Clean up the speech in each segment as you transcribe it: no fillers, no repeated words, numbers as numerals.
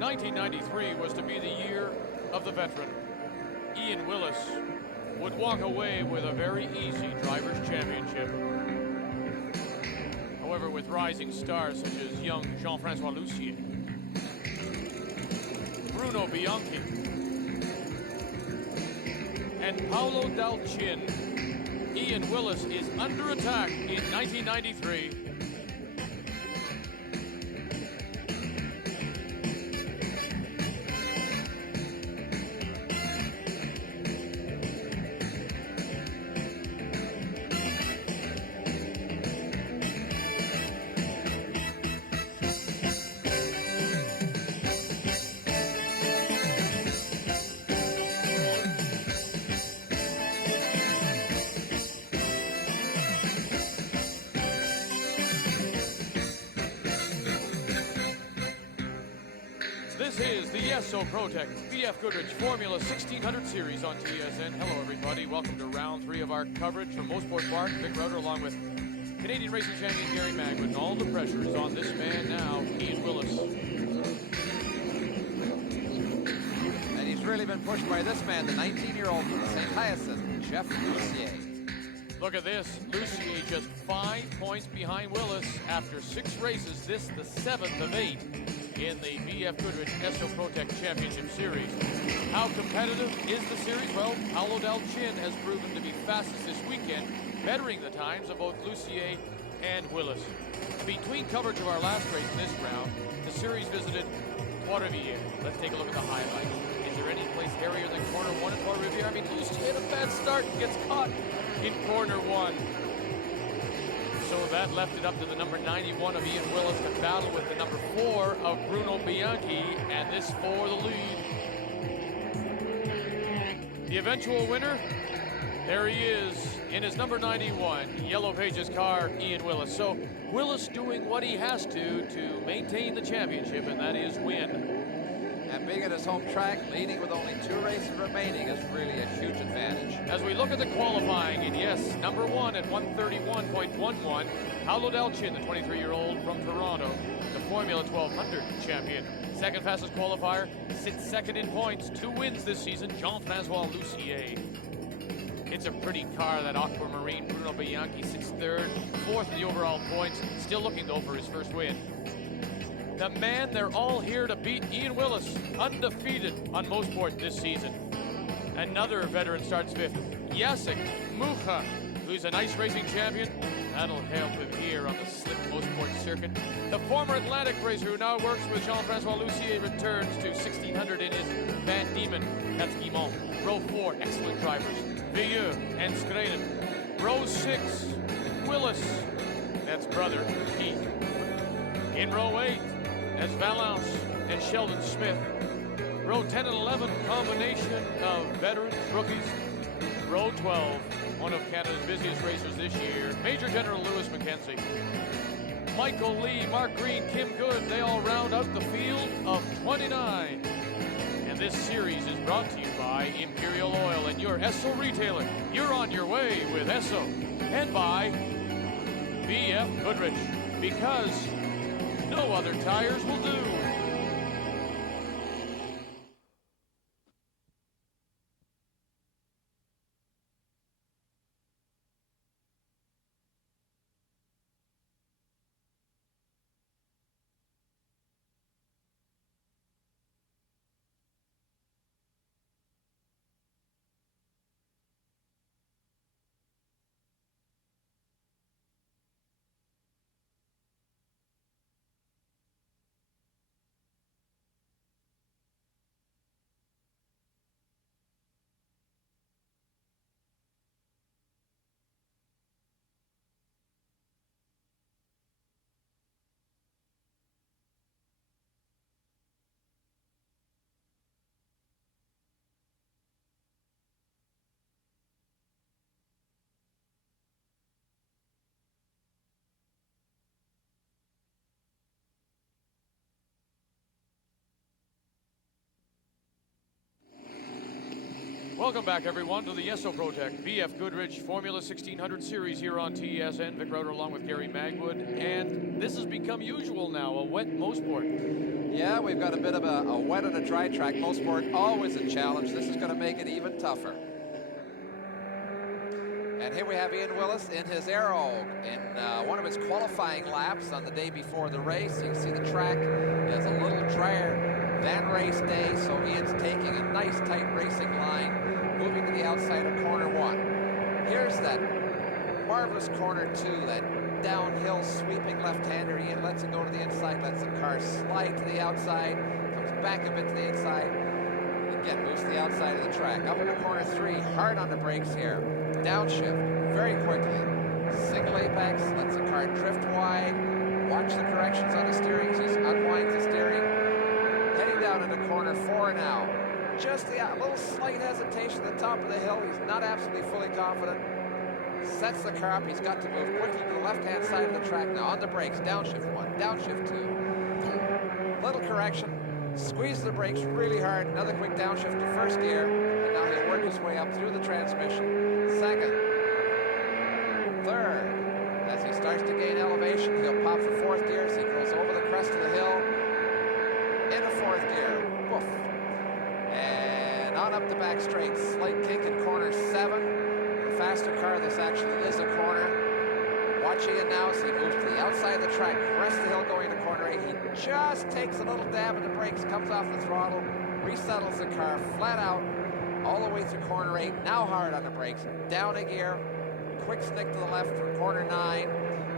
1993 was to be the year of the veteran. Ian Willis would walk away with a very easy driver's championship. However, with rising stars such as young Jean-Francois Lussier, Bruno Bianchi, and Paolo Dalcin, Ian Willis is under attack in 1993. This is the Esso Protec BF Goodrich Formula 1600 Series on TSN. Hello, everybody. Welcome to round 3 of our coverage from Mosport Park. Vic Rowder, along with Canadian racing champion Gary Magwood. And all the pressure is on this man now, Ian Willis. And he's really been pushed by this man, the 19-year-old from St. Hyacinth, Jeff Lussier. Look at this. Lussier just 5 points behind Willis after 6 races. This the 7th of 8. In the BF Goodrich Esso Protec Championship Series. How competitive is the series? Well, Paolo Dalcin has proven to be fastest this weekend, bettering the times of both Lussier and Willis. Between coverage of our last race in this round, the series visited Trois-Rivières. Let's take a look at the highlights. Is there any place hairier than corner 1 at Trois-Rivières? I mean, Lussier had a bad start and gets caught in corner 1. So that left it up to the number 91 of Ian Willis to battle with the number 4 of Bruno Bianchi, and this for the lead. The eventual winner, there he is in his number 91 Yellow Pages car, Ian Willis. So Willis doing what he has to maintain the championship, and that is win. And being at his home track, leading with only 2 races remaining is really a huge advantage. As we look at the qualifying, and yes, number 1 at 131.11, Paolo Dalcin, the 23-year-old from Toronto, the Formula 1200 champion. Second fastest qualifier, sits second in points, 2 wins this season, Jean-Francois Lussier. It's a pretty car, that aquamarine. Bruno Bianchi sits third, 4th in the overall points, still looking though for his first win. The man they're all here to beat, Ian Willis, undefeated on Mosport this season. Another veteran starts 5th, Jacek Mucha, who's an ice racing champion. That'll help him here on the slick Mosport circuit. The former Atlantic racer who now works with Jean-Francois Lussier returns to 1600 in his Van Diemen. That's Guimont. Row 4, excellent drivers, Vieux and Scraden. Row 6, Willis, that's brother Keith. In row 8, as Valence and Sheldon Smith. Row 10 and 11, combination of veterans, rookies. Row 12, one of Canada's busiest racers this year, Major General Lewis McKenzie. Michael Lee, Mark Green, Kim Good, they all round out the field of 29. And this series is brought to you by Imperial Oil and your Esso retailer. You're on your way with Esso. And by BF Goodrich, because no other tires will do. Welcome back, everyone, to the Esso Project BF Goodrich Formula 1600 Series here on TSN. Vic Rauter along with Gary Magwood. And this has become usual now, a wet Mosport. Yeah, we've got a bit of a wet and a dry track. Mosport always a challenge. This is going to make it even tougher. And here we have Ian Willis in his Aero in one of his qualifying laps on the day before the race. You can see the track is a little drier than race day, so Ian's taking a nice tight racing line, moving to the outside of corner one. Here's that marvelous corner two, that downhill sweeping left-hander. Ian lets it go to the inside, lets the car slide to the outside, comes back a bit to the inside, again moves to the outside of the track. Up into corner three, hard on the brakes here. Downshift very quickly. Single apex, lets the car drift wide. Watch the corrections on the steering. He unwinds the steering. Heading down into corner four now. Just a little slight hesitation at the top of the hill. He's not absolutely fully confident. Sets the car up. He's got to move quickly to the left-hand side of the track now. On the brakes, downshift one, downshift two. Little correction. Squeeze the brakes really hard. Another quick downshift to first gear. And now he'll work his way up through the transmission. Second. Third. As he starts to gain elevation, he'll pop for fourth gear as he goes over the crest of the hill. Into fourth gear. Woof. And on up the back straight. Slight kick in corner seven. The faster car, this actually is a corner. Watch Ian now as he moves to the outside of the track, crest the hill going to corner eight. He just takes a little dab at the brakes, comes off the throttle, resettles the car flat out, all the way through corner eight. Now hard on the brakes, down a gear, quick stick to the left from corner nine.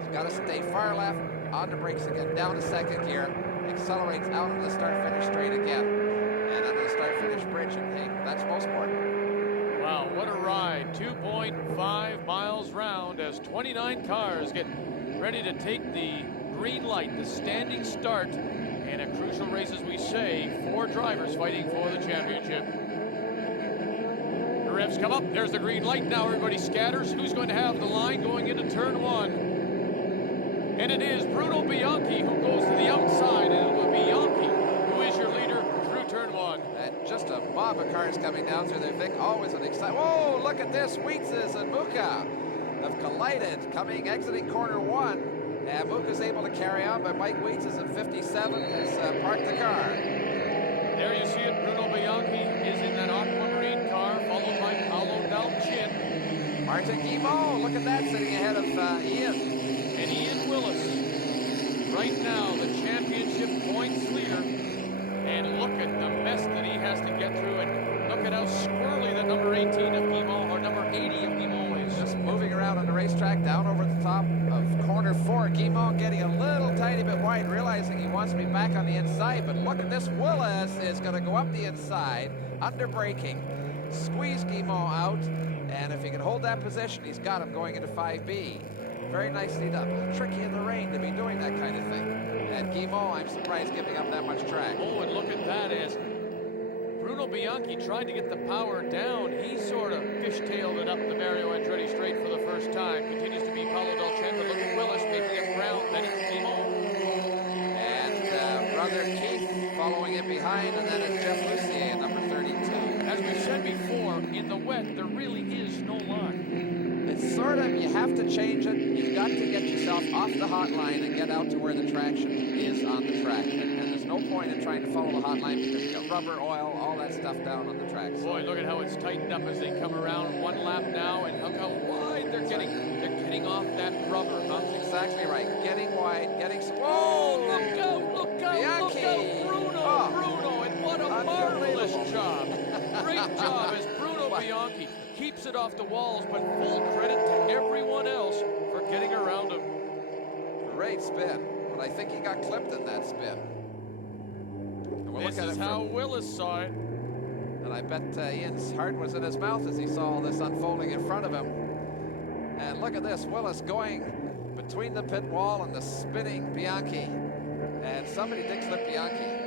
He's got to stay far left, on the brakes again, down to second gear, accelerates out of the start-finish straight again, and under the start-finish bridge, and hey, that's Mosport. Wow, what a ride. 2.5 miles round as 29 cars get ready to take the green light, the standing start, in a crucial race, as we say, 4 drivers fighting for the championship. The revs come up, there's the green light, now everybody scatters. Who's going to have the line going into turn one? And it is Bruno Bianchi who goes to the outside, and it will be Bianchi who is your leader through turn one. And just a mob of cars coming down through there, Vic. Always an exciting. Whoa, look at this. Wheatses and Muka have collided, exiting corner one. And Muka's able to carry on, but Mike Wheatses in 57 has parked the car. There you see it. Bruno Bianchi is in that aquamarine car, followed by Paolo Dalchin. Martin Guimont, look at that, sitting ahead of Ian. And Ian Willis, right now, the championship points leader. And look at the mess that he has to get through, and look at how squirrely the number 18 of Guimont, or number 80 of Guimont is. Just moving around on the racetrack, down over the top of corner four. Guimont getting a little tiny bit wide, realizing he wants to be back on the inside, but look at this. Willis is going to go up the inside, under braking, squeeze Guimont out, and if he can hold that position, he's got him going into 5B. Very nicely done. Tricky in the rain to be doing that kind of thing. And Guimont, I'm surprised, giving up that much track. Oh, and look at that as Bruno Bianchi tried to get the power down. He sort of fishtailed it up the Mario Andretti straight for the first time. Continues to be Paolo Dalchin, but look at Willis making up ground. Then it's Guimont. And brother Keith following it behind, and then it's Jeff Lussier at number 32. As we've said before, in the wet, there really is no line. It's sort of, you have to change it. You've got to get yourself off the hot line and get out to where the traction is on the track. And there's no point in trying to follow the hot line because you've got rubber, oil, all that stuff down on the track. So. Boy, look at how it's tightened up as they come around one lap now, and look how wide they're getting. They're getting off that rubber. That's exactly right. Getting wide, getting some. Whoa! Look out! Look out! Bianchi. Look out! Bruno! And what a marvelous job! Great job as Bruno Bianchi keeps it off the walls, but full credit to everyone else for getting around him. Great spin, but I think he got clipped in that spin. We'll this is how Willis saw it. And I bet Ian's heart was in his mouth as he saw all this unfolding in front of him. And look at this, Willis going between the pit wall and the spinning Bianchi. And somebody did clip Bianchi.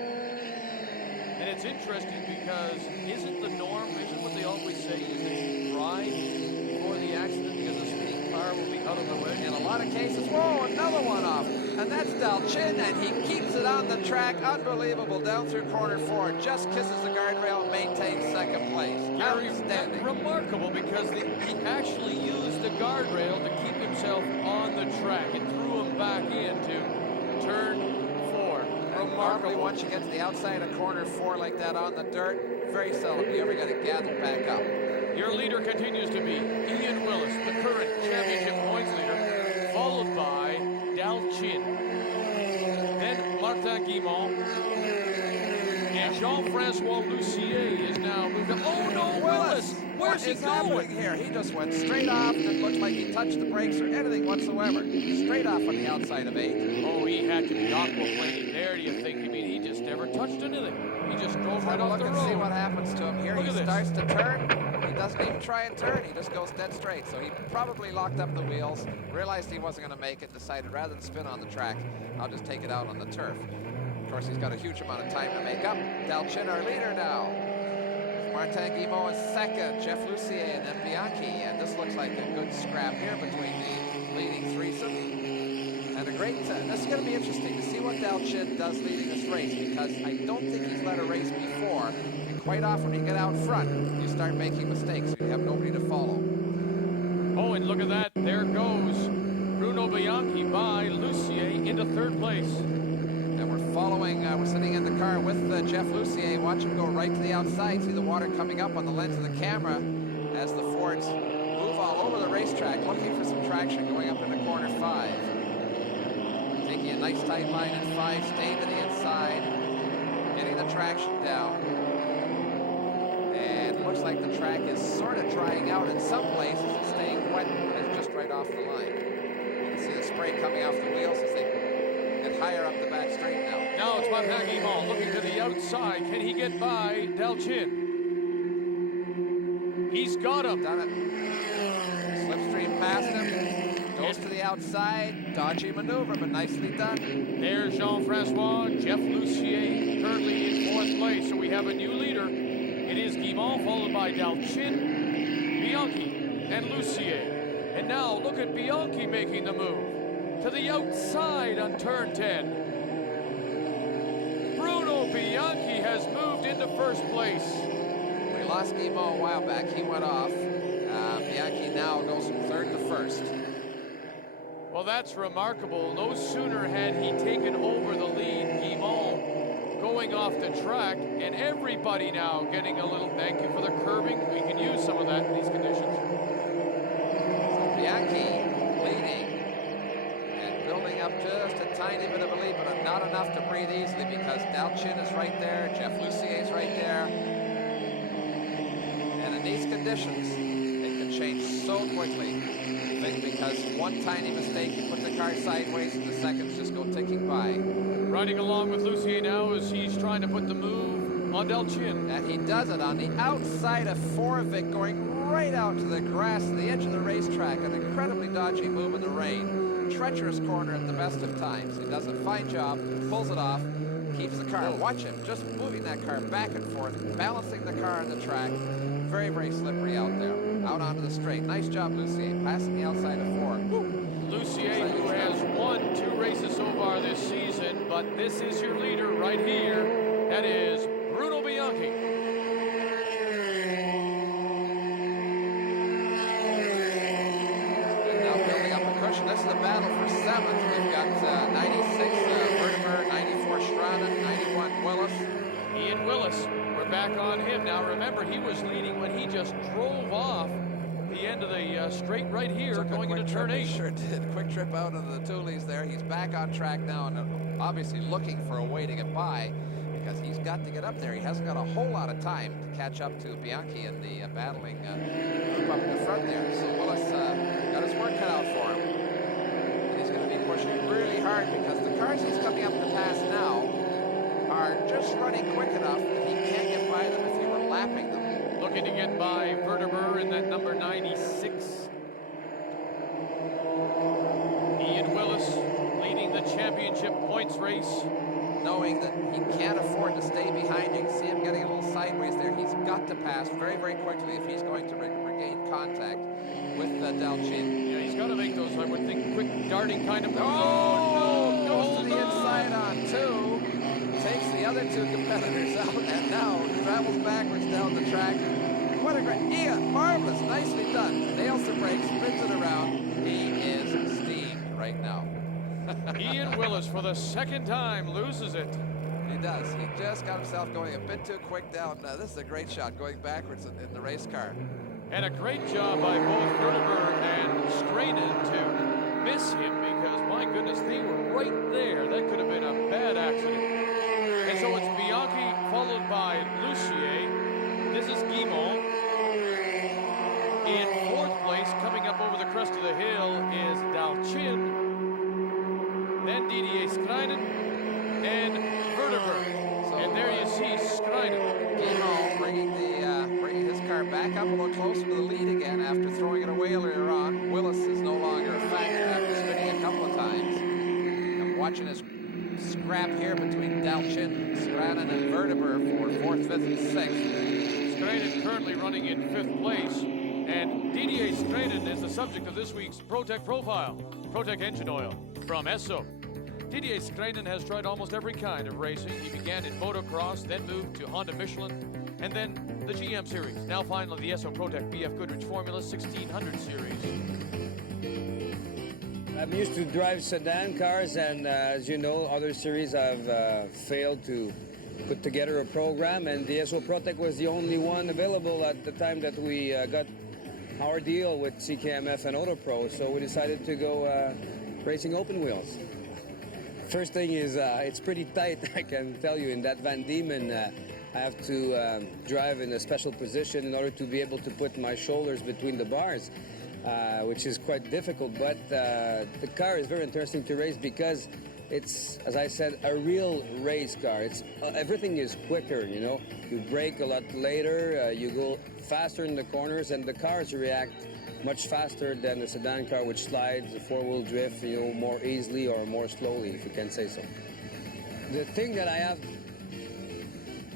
And it's interesting because isn't the norm, isn't what they always say, is that you ride before the accident because the speeding car will be out of the way? In a lot of cases, whoa, another one off. And that's That's Dalchin, and he keeps it on the track. Unbelievable, down through corner 4. Just kisses the guardrail and maintains second place. Outstanding. Remarkable, because he actually used the guardrail to keep himself on the track. It threw him back into turn 4. Normally, Remarkable. once you get to the outside of corner 4 like that on the dirt, very seldom you ever got to gather back up. Your leader continues to be Ian Willis, the current championship points leader, followed by Dalchin. Then Martin Guimont. And Jean-Francois Lucier is now moved up. Oh no, Willis! Where's he going? Here? He just went straight off. It looked like he touched the brakes or anything whatsoever. Straight off on the outside of 8. Oh, he had to be aquaplaning there, do you think? I mean, he just never touched anything. He just goes right off the road. Look and see what happens to him here. Look He at this. starts to turn. He doesn't even try and turn. He just goes dead straight. So he probably locked up the wheels, realized he wasn't going to make it, decided rather than spin on the track, I'll just take it out on the turf. Of course, he's got a huge amount of time to make up. Dalchin, our leader now. Martin Guimont is second, Jeff Lucier, and then Bianchi. And this looks like a good scrap here between the leading threesome. And a great, this is going to be interesting to see what Dalchin does leading this race, because I don't think he's led a race before. And quite often when you get out front, you start making mistakes. You have nobody to follow. Oh, and look at that. There goes Bruno Bianchi by Lucier into third place. And we're following, we're sitting in the car with Jeff Lucier. Watch him go right to the outside. See the water coming up on the lens of the camera as the Fords move all over the racetrack, looking for some traction going up into corner 5. Taking a nice tight line in 5, staying to the inside, getting the traction down. And it looks like the track is sort of drying out in some places. It's staying wet, but it's just right off the line. You can see the spray coming off the wheels as they get higher up the back straight now. Now it's Martin Guimont looking to the outside. Can he get by Dalchin? He's got him. Done it. Slipstream past him. Goes to the outside. Dodgy maneuver, but nicely done. There's Jean-Francois. Jeff Lucier currently in fourth place. So we have a new leader. It is Guimont, followed by Dalchin, Bianchi, and Lucier. And now look at Bianchi making the move to the outside on turn 10. Bruno Bianchi has moved into first place. We lost Guimont a while back. He went off. Bianchi now goes from third to first. Well, that's remarkable. No sooner had he taken over the lead, Guimont going off the track, and everybody now getting a little thank you for the curbing. We can use some of that in these conditions. So Bianchi leading and building up just a tiny bit of a lead, but not enough to breathe easily, because Dalchin is right there, Jeff Lucier is right there. And in these conditions, it can change so quickly. Because one tiny mistake, you put the car sideways and the seconds just go ticking by. Riding along with Lucier now as he's trying to put the move on Dalchin. And he does it on the outside of 4 of it, going right out to the grass, the edge of the racetrack. An incredibly dodgy move in the rain. Treacherous corner at the best of times. He does a fine job, pulls it off, keeps the car. Watch him, just moving that car back and forth, balancing the car on the track. Very, very slippery out there. Out onto the straight. Nice job, Lucier, passing the outside of 4. Woo. Lucier, who has won 2 races so far this season, but this is your leader right here. That is Bruno Bianchi. And now building up a cushion. This is the battle for 7th. We've got 96 Vertimer, 94 Schraden, 91 Willis. Ian Willis. We're back on him now. Remember, he was leading when he just drove off the end of the straight right here, going into turn 8. Sure did. Quick trip out of the Tulies there. He's back on track now, and obviously looking for a way to get by, because he's got to get up there. He hasn't got a whole lot of time to catch up to Bianchi and the battling group up in the front there. So Willis got his work cut out for him, and he's going to be pushing really hard, because the cars he's coming up to pass now are just running quick enough that he can't get by them if he were lapping them. Looking to get by Vertimer in that number 96. Ian Willis leading the championship points race. Knowing that he can't afford to stay behind. You can see him getting a little sideways there. He's got to pass very, very quickly if he's going to regain contact with Dalchin. Yeah, he's got to make those, I would think, quick darting kind of moves. Oh, no! Goes to other two competitors out and now travels backwards down the track. What a great, Ian, marvelous, nicely done. Nails the brakes, spins it around. He is steamed right now. Ian Willis, for the second time, loses it. He does. He just got himself going a bit too quick down. This is a great shot, going backwards in the race car. And a great job by both Verteber and Strainen to miss him, because, my goodness, they were right there. That could have been a bad accident. And so it's Bianchi followed by Lucier. This is Guimont. In fourth place, coming up over the crest of the hill, is Dalchin. Then Didier Strainen and Verteber. So, and there you see Strainen. Guimont bringing his car back up a little closer to the lead again after throwing it away earlier on. Willis is no longer a factor after spinning a couple of times. I'm watching his scrap here between Dalchin, Strainen, and Verteber for 4th, 5th, and 6th. Strainen currently running in 5th place. And Didier Strainen is the subject of this week's ProTech Profile. ProTech engine oil from Esso. Didier Strainen has tried almost every kind of racing. He began in motocross, then moved to Honda Michelin, and then the GM series. Now finally the Esso ProTech BF Goodrich Formula 1600 series. I'm used to drive sedan cars, and as you know, other series have failed to put together a program, and the Esso ProTech was the only one available at the time that we got our deal with CTMP and Autopro, so we decided to go racing open wheels. First thing is, it's pretty tight, I can tell you. In that Van Diemen, I have to drive in a special position in order to be able to put my shoulders between the bars, which is quite difficult. But the car is very interesting to race because it's, as I said, a real race car. It's everything is quicker, you know. You brake a lot later, you go faster in the corners, and the cars react much faster than the sedan car, which slides, the four-wheel drift, you know, more easily or more slowly, if you can say so. The thing that I have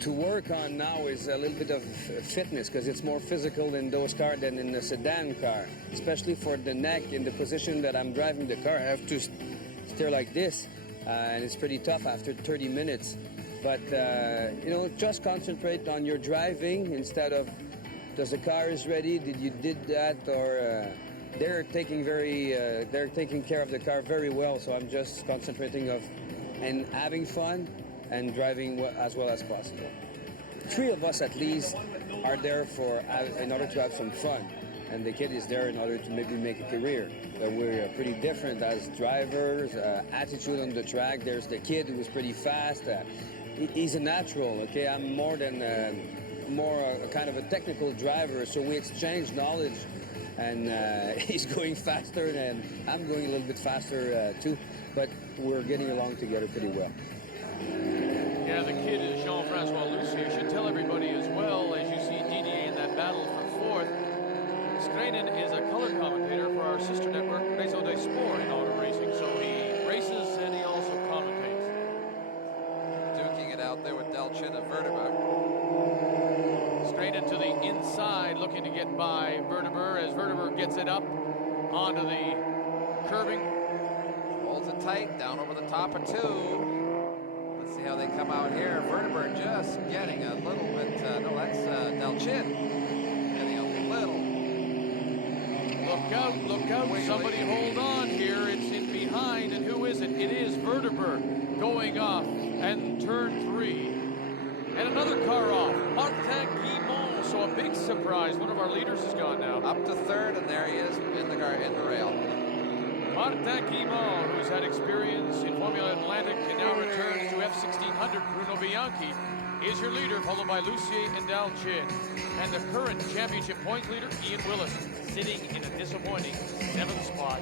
to work on now is a little bit of fitness, because it's more physical in those cars than in the sedan car, especially for the neck. In the position that I'm driving the car, I have to steer like this, and it's pretty tough after 30 minutes. But, you know, just concentrate on your driving instead of, does the car is ready, did that, or they're taking care of the car very well, so I'm just concentrating and having fun and driving as well as possible. 3 of us at least are there in order to have some fun, and the kid is there in order to maybe make a career. We're pretty different as drivers, attitude on the track. There's the kid who is pretty fast. He's a natural, okay? I'm more a kind of a technical driver, so we exchange knowledge, and he's going faster, and I'm going a little bit faster too, but we're getting along together pretty well. Yeah, the kid is Jean-Francois Lucier. I should tell everybody as well, as you see Didier in that battle for 4th, Strainen is a color commentator for our sister network, Réseau des Sports, in auto racing, so he races and he also commentates. Duking it out there with Dalchin and Verteber. Strainen to the inside, looking to get by Verteber as Verteber gets it up onto the curbing. Holds it tight, down over the top of 2. Let's see how they come out here. Verteber just getting a little bit, no, that's Dalchin. Getting a little. Look out, somebody hold on here. It's in behind, and who is it? It is Verteber going off, and turn 3. And another car off, Martin Guimont, so a big surprise. One of our leaders is gone now. Up to 3rd, and there he is in the car, in the rail. Martin Guimont, who's had experience in Formula Atlantic and now returns to F1600, Bruno Bianchi, is your leader, followed by Lucier and Dalchin. And the current championship points leader, Ian Willis, sitting in a disappointing 7th spot.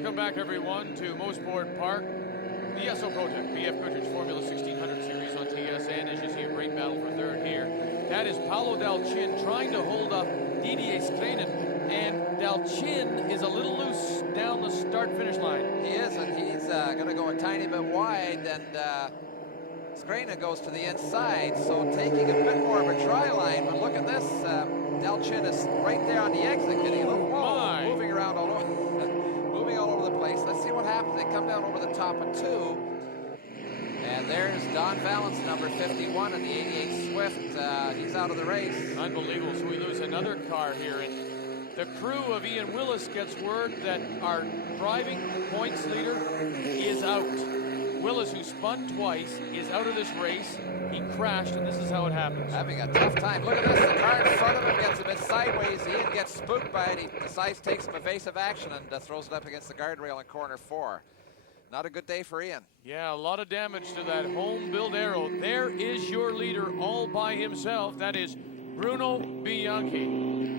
Welcome back, everyone, to Mosport Park. The Esso Protect BF Goodrich Formula 1600 Series on TSN. As you see, a great battle for third here. That is Paolo Dalchin trying to hold up Didier Skreinen, and Dalchin is a little loose down the start-finish line. He is, and he's going to go a tiny bit wide, and Skreinen goes to the inside, so taking a bit more of a try line. But look at this, Dalchin is right there on the exit, getting a little moving around all over, moving all over the place. Let's see what happens. They come down over the top of 2. And there's Don Valance, number 51, in the 88 Swift. He's out of the race. Unbelievable. So we lose another car here. And the crew of Ian Willis gets word that our driving points leader is out. Willis, who spun twice, is out of this race. He crashed, and this is how it happens. Having a tough time. Look at this. The car in front of him gets a bit sideways. Ian gets spooked by it. He decides to take some evasive action and throws it up against the guardrail in corner 4. Not a good day for Ian. Yeah, a lot of damage to that home-built aero. There is your leader all by himself. That is Bruno Bianchi.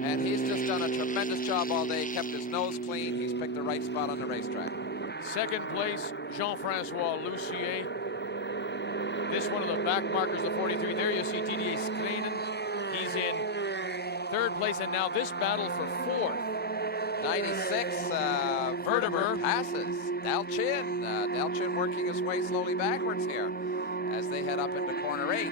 And he's just done a tremendous job all day. Kept his nose clean. He's picked the right spot on the racetrack. Second place, Jean-Francois Lucier. This one of the back markers, the 43. There you see Didier Skreinen. He's in third place, and now this battle for 4th. 96, Verteber passes Dalchin. Dalchin working his way slowly backwards here as they head up into corner 8.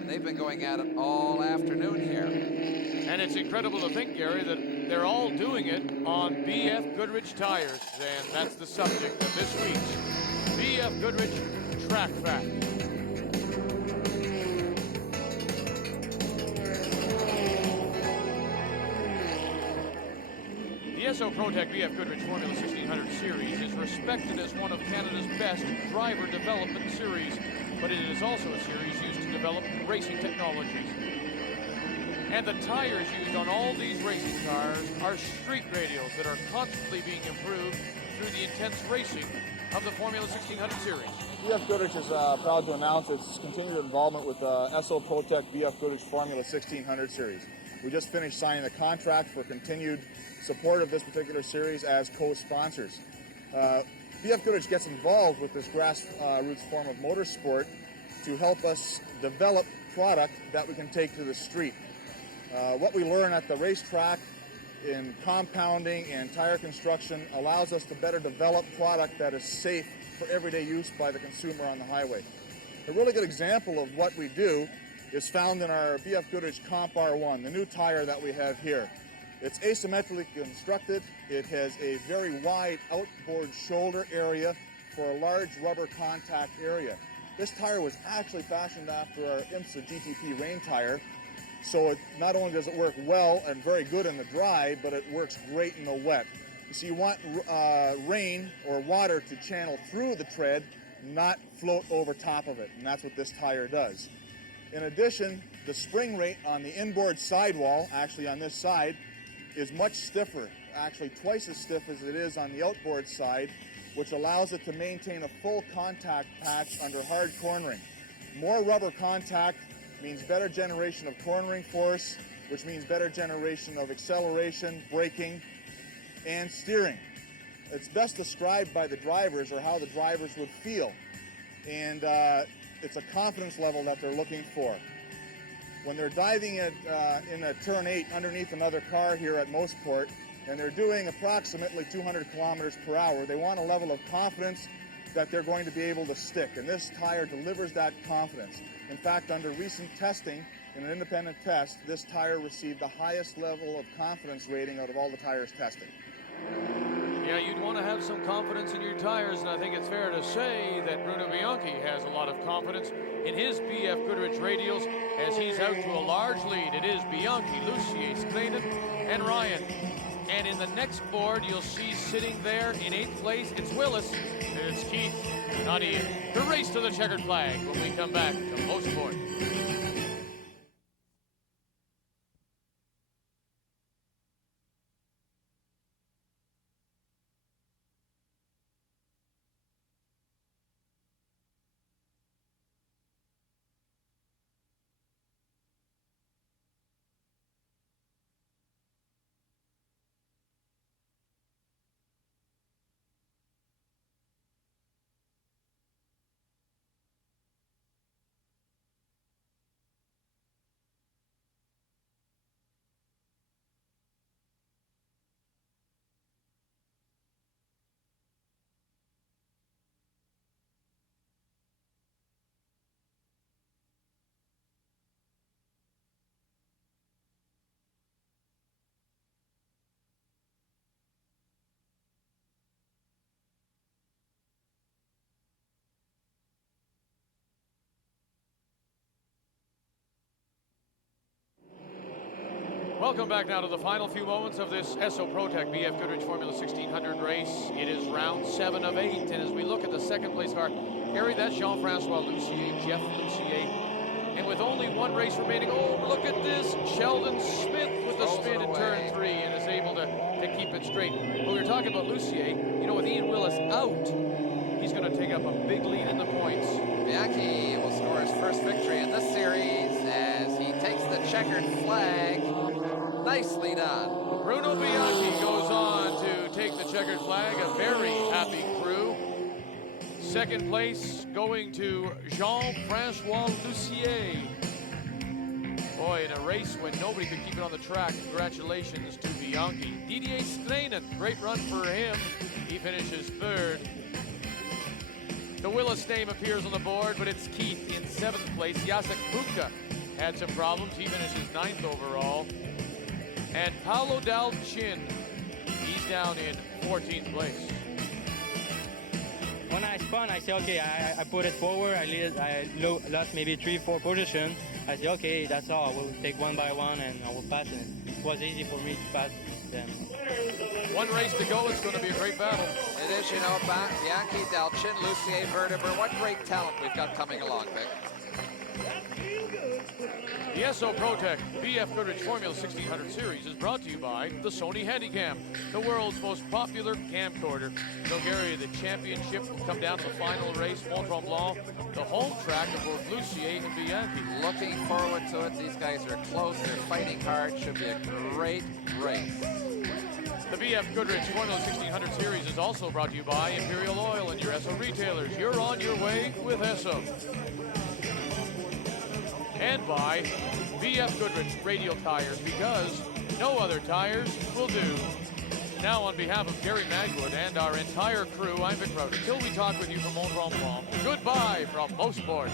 And they've been going at it all afternoon here. And it's incredible to think, Gary, that they're all doing it on BF Goodrich tires. And that's the subject of this week's BF Goodrich Track Fact. The Esso Protect BF Goodrich Formula 1600 Series is respected as one of Canada's best driver development series, but it is also a series used to develop racing technologies. And the tires used on all these racing cars are street radials that are constantly being improved through the intense racing of the Formula 1600 Series. BF Goodrich is proud to announce its continued involvement with Esso Protect BF Goodrich Formula 1600 Series. We just finished signing the contract for continued support of this particular series as co-sponsors. BF Goodrich gets involved with this grassroots form of motorsport to help us develop product that we can take to the street. What we learn at the racetrack in compounding and tire construction allows us to better develop product that is safe for everyday use by the consumer on the highway. A really good example of what we do is found in our BF Goodrich Comp R1, the new tire that we have here. It's asymmetrically constructed. It has a very wide outboard shoulder area for a large rubber contact area. This tire was actually fashioned after our IMSA GTP rain tire, so it not only does it work well and very good in the dry, but it works great in the wet. So you want rain or water to channel through the tread, not float over top of it, and that's what this tire does. In addition, the spring rate on the inboard sidewall, actually on this side, is much stiffer, actually twice as stiff as it is on the outboard side, which allows it to maintain a full contact patch under hard cornering. More rubber contact means better generation of cornering force, which means better generation of acceleration, braking, and steering. It's best described by the drivers, or how the drivers would feel, and it's a confidence level that they're looking for. When they're diving in a turn 8 underneath another car here at Mosport, and they're doing approximately 200 kilometers per hour, they want a level of confidence that they're going to be able to stick, and this tire delivers that confidence. In fact, under recent testing, in an independent test, this tire received the highest level of confidence rating out of all the tires tested. Yeah, you'd want to have some confidence in your tires, and I think it's fair to say that Bruno Bianchi has a lot of confidence in his BF Goodrich radials as he's out to a large lead. It is Bianchi, Lucier, Skreinen, and Ryan. And in the next board, you'll see sitting there in 8th place, it's Willis, it's Keith, not Ian. The race to the checkered flag when we come back to Mosport. Welcome back now to the final few moments of this Esso ProTech BF Goodrich Formula 1600 race. It is round 7 of 8, and as we look at the second place car, Harry, that's Jean-Francois Lucier, Jeff Lucier. And with only one race remaining, oh, look at this, Sheldon Smith with the spin in turn 3 and is able to keep it straight. But we were talking about Lucier, you know, with Ian Willis out, he's going to take up a big lead in the points. Bianchi will score his first victory in this series as he takes the checkered flag. Nicely done. Bruno Bianchi goes on to take the checkered flag, a very happy crew. Second place going to Jean-Francois Lucier. Boy, in a race when nobody could keep it on the track, congratulations to Bianchi. Didier Skreinen, great run for him. He finishes 3rd. The Willis name appears on the board, but it's Keith in 7th place. Jacek Bukta had some problems. He finishes 9th overall. And Paolo Dalchin, he's down in 14th place. When I spun, I said, okay, I put it forward. I lost maybe 3-4 positions. I said, okay, that's all. I will take one by one and I will pass it. It was easy for me to pass them. One race to go. It's going to be a great battle. It is, you know, Bianchi, Dalchin, Lucier, Verteber. What great talent we've got coming along, Vic. The Esso ProTech BF Goodrich Formula 1600 Series is brought to you by the Sony Handycam, the world's most popular camcorder. So, Gary, the championship will come down to the final race, Mont Tremblant, the home track of both Lucier and Bianchi. Looking forward to it. These guys are close. They're fighting hard. Should be a great race. The BF Goodrich Formula 1600 Series is also brought to you by Imperial Oil and your Esso retailers. You're on your way with Esso. And by BF Goodrich radial tires, because no other tires will do. Now, on behalf of Gary Magwood and our entire crew, I'm Vic Crowder. Till we talk with you from Mont Tremblant, goodbye from Mosport.